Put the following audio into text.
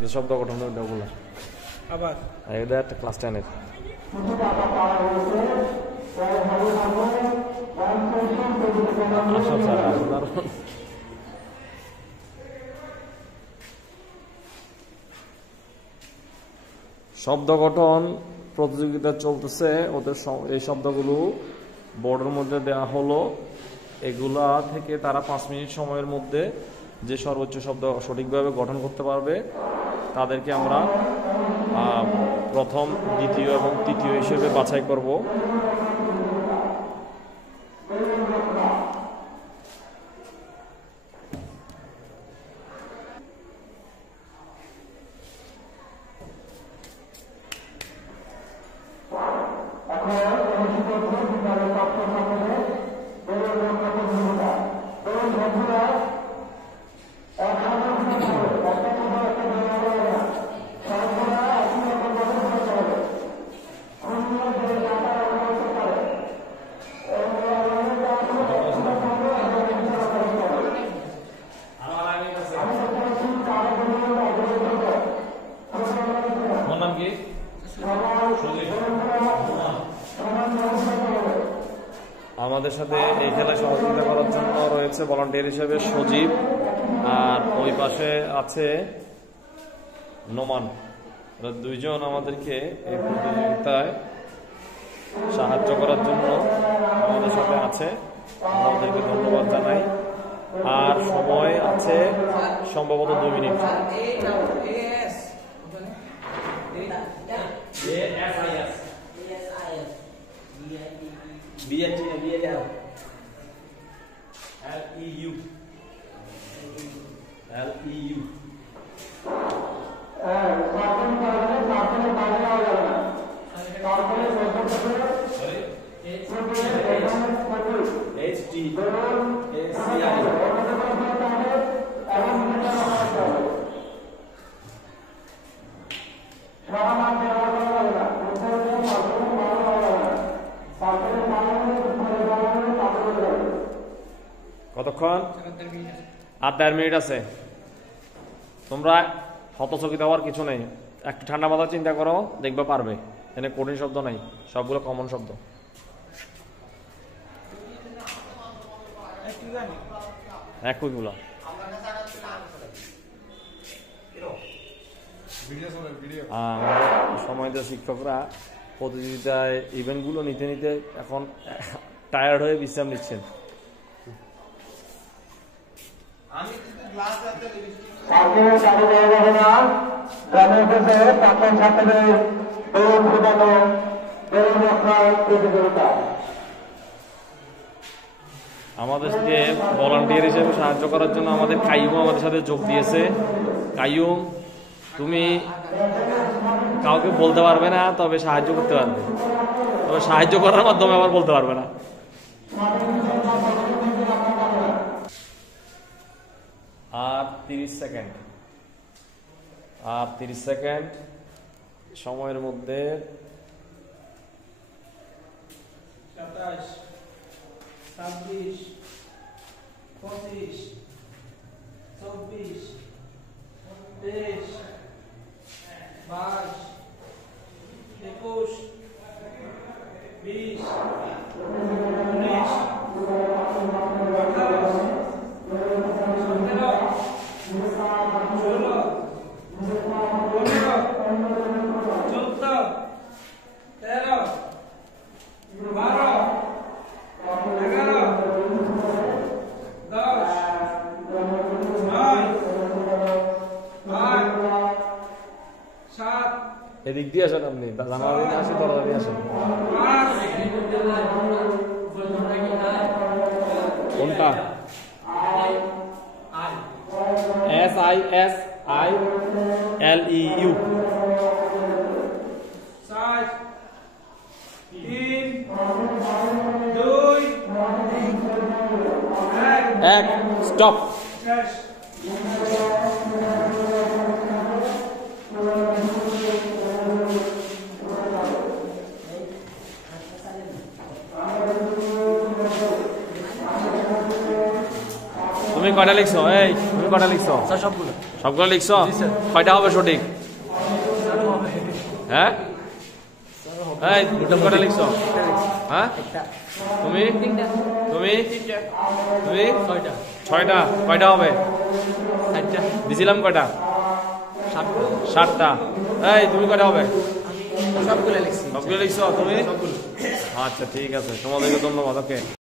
যে শব্দ গঠন ওগুলো আবার এটা একটা ক্লাস 10 এর শব্দ গঠন প্রতিযোগিতা চলতেছে ওদের এই শব্দগুলো বোর্ডের মধ্যে দেওয়া হলো এগুলা থেকে তারা 5 মিনিট সময়ের মধ্যে যে সর্বোচ্চ শব্দ সঠিকভাবে গঠন করতে পারবে তাদেরকে আমরা প্রথম দ্বিতীয় এবং তৃতীয় হিসেবে বাছাই করব আমাদের সাথে এই খেলায় সহযোগিতা করার জন্য রয়েছে ভলান্টিয়ার হিসেবে সজীব আর ওই পাশে আছে নোমান দুইজন আমাদেরকে এই প্রতিযোগিতায় সাহায্য করার জন্য আমাদের সাথে আছে আমরা ওদেরকে ধন্যবাদ জানাই আর সময় আছে সম্ভবত 2 মিনিট L-E-U কতক্ষণ? 8-9 মিনিট আছে। তোমরা হতচকিত হওয়ার কিছু নেই, একটু ঠান্ডা মাথা চিন্তা করো, দেখবে পারবে। এখানে কঠিন শব্দ নাই, সবগুলো কমন শব্দ। একইগুলো সময়টা শিক্ষকরা প্রতিযোগিতায় ইভেন্টগুলো নিতে নিতে এখন টায়ার্ড হয়ে বিশ্রাম নিচ্ছেন। আমাদেরকে ভলান্টিয়ার হিসেবে সাহায্য করার জন্য আমাদের কাইয়ুম আমাদের সাথে যোগ দিয়েছে। কাইয়ুম, তুমি কাউকে বলতে পারবে না, তবে সাহায্য করতে পারবে, তবে সাহায্য করার মাধ্যমে আবার বলতে পারবে না। আর 30 সেকেন্ড, আর 30 সেকেন্ড সময়ের মধ্যে 27, 26, 25, 24, 23, 22, 21, 20, 19, 18, 17, এদিক দিয়ে আসেন, আপনি জানালা দিয়ে আসেন, দরজা দিয়ে আসেন। কোনটা? SISILEU। 7, 3, 2, 1, স্টপ। তুমি কয়টা লিখছো? এই তুমি কয়টা লিখছো? স্যার সবগুলো। সবগুলো লিখছো? জি, স্যার। কয়টা হবে সঠিক? হ্যাঁ এই তুমি কয়টা লিখছো? হ্যাঁ তুমি তুমি তুমি ছয়টা। 6টা। কয়টা হবে? 4টা। দিছিলাম কয়টা? 7টা। 7টা। এই তুমি কয়টা হবে? সবগুলো লিখছি। সবগুলো লিখছো তুমি? আচ্ছা ঠিক আছে, তোমাদেরকে ধন্যবাদ। ওকে।